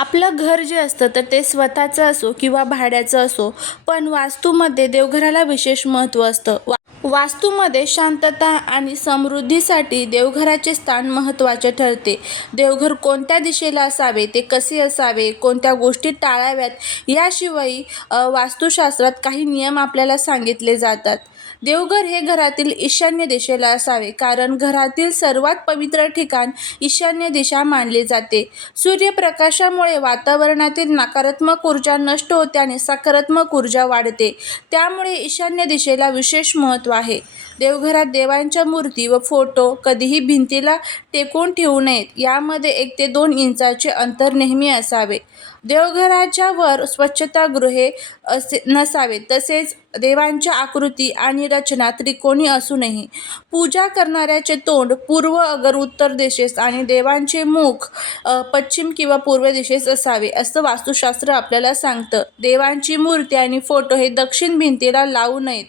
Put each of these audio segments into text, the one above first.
आपलं घर जे असतं तर ते स्वतःचं असो किंवा भाड्याचं असो पण वास्तूमध्ये देवघराला विशेष महत्त्व असतं. वा वास्तूमध्ये शांतता आणि समृद्धीसाठी देवघराचे स्थान महत्त्वाचे ठरते. देवघर कोणत्या दिशेला असावे ते कसे असावे कोणत्या गोष्टी टाळाव्यात याशिवाय वास्तुशास्त्रात काही नियम आपल्याला सांगितले जातात. देवघर हे घरातील ईशान्य दिशेला असावे कारण घरातील सर्वात पवित्र ठिकाण ईशान्य दिशा मानले जाते. सूर्यप्रकाशामुळे वातावरणातील नकारात्मक ऊर्जा नष्ट होते आणि सकारात्मक ऊर्जा वाढते. त्यामुळे ईशान्य दिशेला विशेष महत्त्व आहे. देवघरात देवांच्या मूर्ती व फोटो कधीही भिंतीला टेकून ठेवू नयेत. यामध्ये एक ते दोन इंचाचे अंतर नेहमी असावे. देवघराच्या वर स्वच्छतागृहे असे नसावे तसेच देवांच्या आकृती आणि रचना त्रिकोणी असू नये पूजा करणाऱ्याचे तोंड पूर्व अगर उत्तर दिशेस आणि देवांचे मुख पश्चिम किंवा पूर्व दिशेस असावे असं वास्तुशास्त्र आपल्याला सांगतं. देवांची मूर्ती आणि फोटो हे दक्षिण भिंतीला लावू नयेत.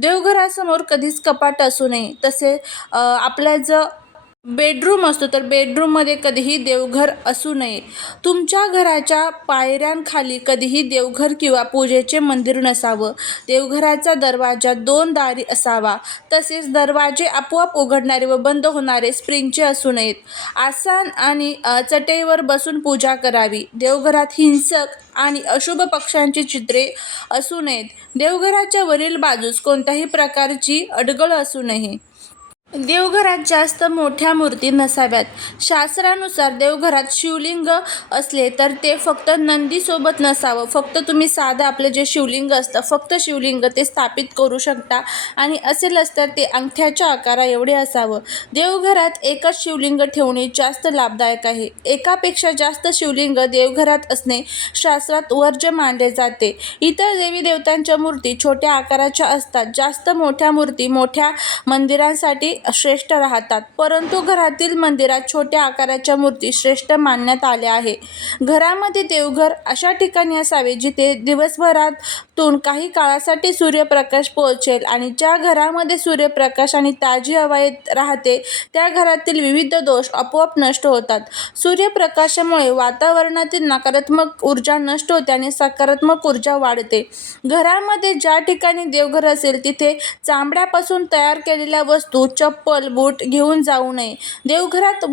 देवघरासमोर कधीच कपाट असू नये. तसे आपल्या ज बेडरूम असतो तर बेडरूममध्ये कधीही देवघर असू नये. तुमच्या घराच्या पायऱ्यांखाली कधीही देवघर किंवा पूजेचे मंदिर नसावं. देवघराचा दरवाजा दोन दारी असावा. तसेच दरवाजे आपोआप उघडणारे व बंद होणारे स्प्रिंगचे असू नयेत. आसन आणि चटईवर बसून पूजा करावी. देवघरात हिंसक आणि अशुभ पक्ष्यांची चित्रे असू नयेत. देवघराच्या वरील बाजूस कोणत्याही प्रकारची अडगळ असू नये. देवघरात जास्त मोठ्या मूर्ती नसाव्यात. शास्त्रानुसार देवघरात शिवलिंग असले तर ते फक्त नंदीसोबत नसावं. फक्त तुम्ही साधं आपलं जे शिवलिंग असतं फक्त शिवलिंग ते स्थापित करू शकता आणि असेलच तर ते अंगठ्याच्या आकारा एवढे असावं. देवघरात एकच शिवलिंग ठेवणे जास्त लाभदायक आहे. एकापेक्षा जास्त शिवलिंग देवघरात असणे शास्त्रात वर्ज मानले जाते. इतर देवी देवतांच्या मूर्ती छोट्या आकाराच्या असतात. जास्त मोठ्या मूर्ती मोठ्या मंदिरांसाठी श्रेष्ठ राहतात. परंतु घरातील मंदिरात छोट्या आकाराच्या मूर्ती श्रेष्ठ मानण्यात आल्या आहे घरामध्ये देवघर अशा ठिकाणी असावे जिथे दिवसभरात दिवसभरातून काही काळासाठी सूर्यप्रकाश पोहोचेल आणि ज्या घरामध्ये सूर्यप्रकाश आणि ताजी हवा येत राहते त्या घरातील विविध दोष आपोआप नष्ट होतात. सूर्यप्रकाशामुळे वातावरणातील नकारात्मक ऊर्जा नष्ट होते आणि सकारात्मक ऊर्जा वाढते. घरामध्ये ज्या ठिकाणी देवघर असेल तिथे चांबड्यापासून तयार केलेल्या वस्तू चप्पल बूट घेऊन जाऊ नये. देवघरात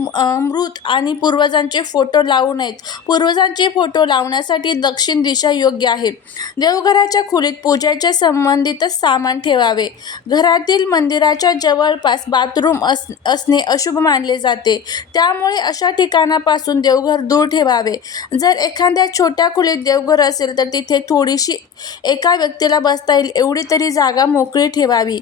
मृत आणि पूर्वजांचे फोटो लावू नयेत. पूर्वजांचे फोटो लावण्यासाठी दक्षिण दिशा योग्य आहे. देवघराच्या खोलीत पूजेच्या संबंधितच सामान ठेवावे. घरातील मंदिराच्या जवळपास बाथरूम अस असणे अशुभ मानले जाते. त्यामुळे अशा ठिकाणापासून देवघर दूर ठेवावे. जर एखाद्या छोट्या खोलीत देवघर असेल तर तिथे थोडीशी एका व्यक्तीला बसता येईल एवढी तरी जागा मोकळी ठेवावी.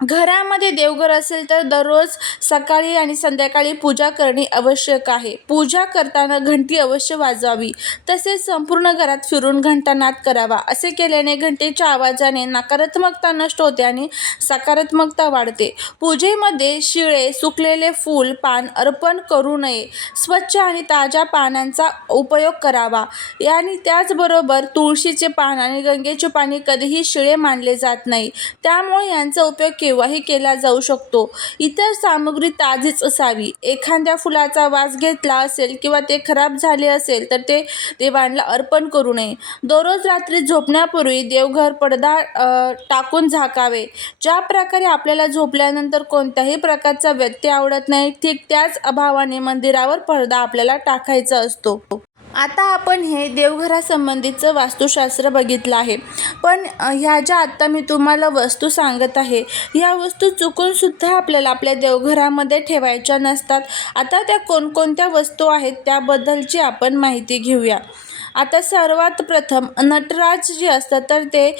घरामध्ये देवघर असेल तर दररोज सकाळी आणि संध्याकाळी पूजा करणे आवश्यक आहे. पूजा करताना घंटी अवश्य वाजवावी. तसेच संपूर्ण घरात फिरून घंटानाद करावा. असे केल्याने घंटेच्या आवाजाने नकारात्मकता नष्ट होते आणि सकारात्मकता वाढते. पूजेमध्ये शिळे सुकलेले फूल पान अर्पण करू नये. स्वच्छ आणि ताज्या पानांचा उपयोग करावा. आणि त्याचबरोबर तुळशीचे पान आणि गंगेचे पाणी कधीही शिळे मानले जात नाही. त्यामुळे यांचा उपयोग केव्हाही केला जाऊ शकतो. इतर सामग्री ताजीच असावी. एखाद्या फुलाचा वास घेतला असेल किंवा ते खराब झाले असेल तर ते देवांना अर्पण करू नये. दररोज रात्री झोपण्यापूर्वी देवघर पडदा टाकून झाकावे. ज्या प्रकारे आपल्याला झोपल्यानंतर कोणत्याही प्रकारचा व्यत्यय आवडत नाही ठीक त्याच अभावाने मंदिरावर पडदा आपल्याला टाकायचा असतो. आता आपण हे देवघरासंबंधीचं वास्तुशास्त्र बघितलं आहे. पण ह्या ज्या आत्ता मी तुम्हाला वस्तू सांगत आहे ह्या वस्तू चुकूनसुद्धा आपल्याला आपल्या देवघरामध्ये ठेवायच्या नसतात. आता त्या कोणकोणत्या वस्तू आहेत त्याबद्दलची आपण माहिती घेऊया. आता सर्वात प्रथम नटराज जे असतात तर ते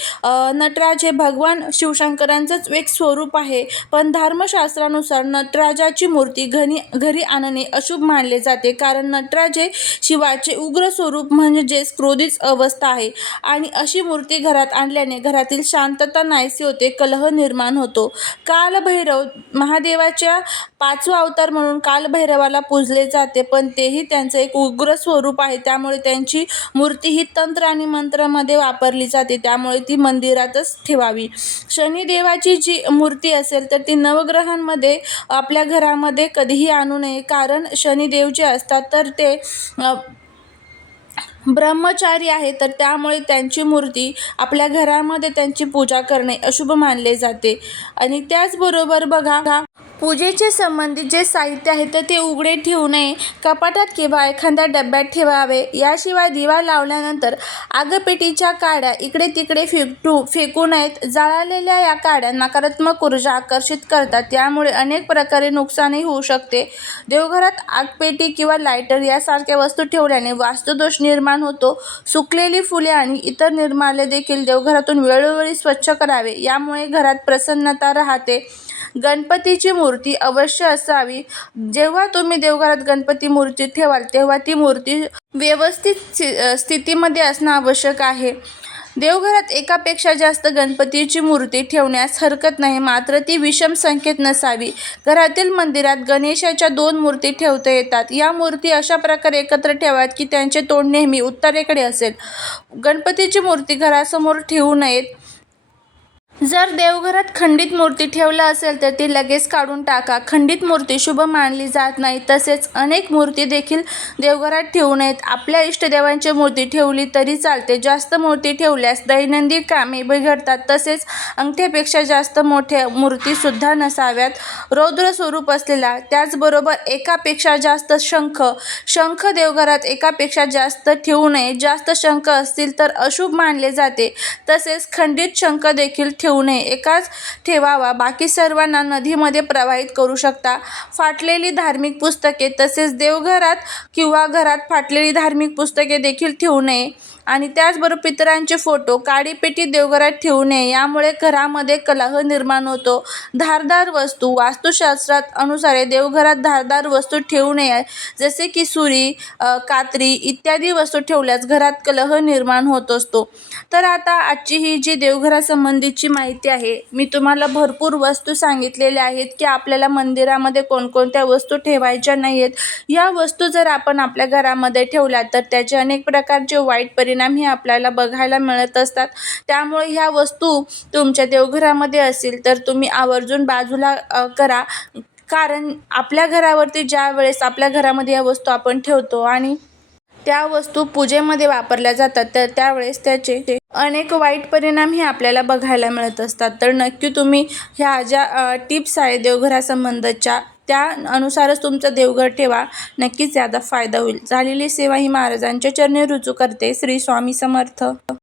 नटराज हे भगवान शिवशंकरांचंच एक स्वरूप आहे. पण धर्मशास्त्रानुसार नटराजाची मूर्ती घरी घरी आणणे अशुभ मानले जाते. कारण नटराज हे शिवाचे उग्र स्वरूप म्हणजेच क्रोधित अवस्था आहे. आणि अशी मूर्ती घरात आणल्याने घरातील शांतता नाहीशी होते कलह निर्माण होतो. कालभैरव महादेवाच्या पाचवा अवतार म्हणून कालभैरवाला पूजले जाते पण तेही त्यांचं एक उग्र स्वरूप आहे. त्यामुळे त्यांची मूर्ती ही तंत्र आणि मंत्रामध्ये वापरली जाते. त्यामुळे ती मंदिरातच ठेवावी. शनिदेवाची जी मूर्ती असेल तर ती नवग्रहांमध्ये आपल्या घरामध्ये कधीही आणू नये. कारण शनिदेव जे असतात तर ते ब्रह्मचारी आहे तर त्यामुळे त्यांची मूर्ती आपल्या घरामध्ये त्यांची पूजा करणे अशुभ मानले जाते. आणि त्याचबरोबर बघा पूजेचे संबंधित जे साहित्य आहे तर ते उघडे ठेवू नये. कपाटात किंवा एखाद्या डब्यात ठेवावे. याशिवाय दिवा लावल्यानंतर आगपेटीच्या काड्या इकडे तिकडे फेकटू फेकू नयेत. जळालेल्या या काड्या नकारात्मक ऊर्जा आकर्षित करतात. त्यामुळे अनेक प्रकारे नुकसानही होऊ शकते. देवघरात आगपेटी किंवा लायटर यासारख्या वस्तू ठेवल्याने वास्तुदोष निर्माण होतो. सुकलेली फुले आणि इतर निर्माले देखील देवघरातून वेळोवेळी स्वच्छ करावे. यामुळे घरात प्रसन्नता राहते. गणपतीची मूर्ती अवश्य असावी. जेव्हा तुम्ही देवघरात गणपती मूर्ती ठेवाल तेव्हा ती मूर्ती व्यवस्थित स्थि- स्थितीमध्ये असणं आवश्यक आहे. देवघरात एकापेक्षा जास्त गणपतीची मूर्ती ठेवण्यास हरकत नाही मात्र ती विषम संख्येत नसावी. घरातील मंदिरात गणेशाच्या दोन मूर्ती ठेवता येतात. या मूर्ती अशा प्रकारे एकत्र ठेवाव्यात की त्यांचे तोंड नेहमी उत्तरेकडे असेल. गणपतीची मूर्ती घरासमोर ठेवू नयेत. जर देवघरात खंडित मूर्ती ठेवला असेल तर ती लगेच काढून टाका. खंडित मूर्ती शुभ मानली जात नाही. तसेच अनेक मूर्ती देखील देवघरात ठेवू नयेत. आपल्या इष्टदेवांची मूर्ती ठेवली तरी चालते. जास्त मूर्ती ठेवल्यास दैनंदिन कामे बिघडतात. तसेच अंगठ्यापेक्षा जास्त मोठ्या मूर्तीसुद्धा नसाव्यात. रौद्र स्वरूप असलेला त्याचबरोबर एकापेक्षा जास्त शंख शंख देवघरात एकापेक्षा जास्त ठेवू नये. जास्त शंख असतील तर अशुभ मानले जाते. तसेच खंडित शंख देखील ठेवू ठेवू नये. एकाच ठेवावा. बाकी सर्वांना नदीमध्ये प्रवाहित करू शकता. फाटलेली धार्मिक पुस्तके तसेच देवघरात किंवा घरात फाटलेली धार्मिक पुस्तके देखील ठेवू नये. आणि त्याचबरोबर पितरांचे फोटो काडीपेटी देवघरात ठेवू नये यामुळे घरामध्ये कलह निर्माण होतो. धारदार वस्तू वास्तुशास्त्रात अनुसारे देवघरात धारदार वस्तू ठेवू नये जसे की सुरी कात्री इत्यादी वस्तू ठेवल्यास घरात कलह निर्माण होत असतो. तर आता आजची ही जी देवघरासंबंधीची माहिती आहे मी तुम्हाला भरपूर वस्तू सांगितलेल्या आहेत की आपल्याला मंदिरामध्ये कोणकोणत्या वस्तू ठेवायच्या नाही आहेत या वस्तू जर आपण आपल्या घरामध्ये ठेवल्या तर त्याचे अनेक प्रकारचे वाईट परिणाम हे आपल्याला बघायला मिळत असतात. त्यामुळे ह्या वस्तू तुमच्या देवघरामध्ये असतील तर तुम्ही आवर्जून बाजूला करा. कारण आपल्या घरावरती ज्या वेळेस आपल्या घरामध्ये या वस्तू आपण ठेवतो आणि त्या वस्तू पूजेमध्ये वापरल्या जातात तर त्यावेळेस त्याचे अनेक वाईट परिणाम हे आपल्याला बघायला मिळत असतात. तर नक्की तुम्ही ह्या ज्या टिप्स आहेत देवघरासंबंधच्या त्या अनुसारच तुमचं देवघर ठेवा. नक्कीच याचा फायदा होईल. झालेली सेवा ही महाराजांच्या चरणी रुजू करते. श्री स्वामी समर्थ.